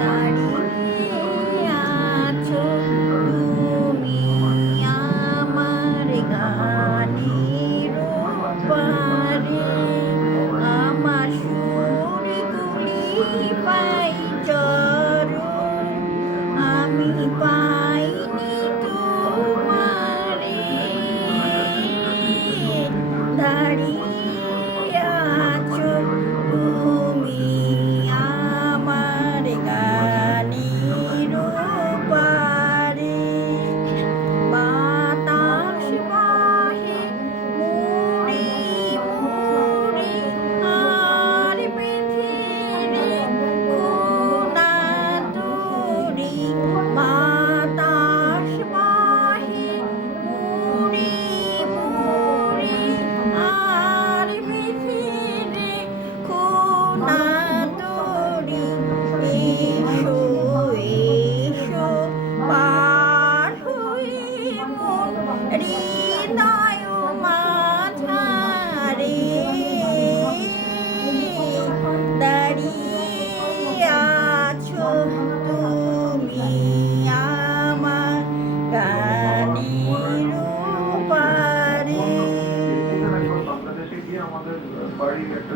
দাঁড়িয়ে আছো তুমি আমার গানের পারে, আমার সুরগুলি পাই চরণ, আমি পাইনি তোমারে। দাঁড়িয়ে আছো তুমি আমার গানের পারে, বাতাস বহে মুড়ি মুড়ি আর পৃথিবী কোনা তুরি, বাতাস বহে মুড়ি মুড়ি আর পৃথিবী কোনা তুরি, এসো এসো পার হয়ে মন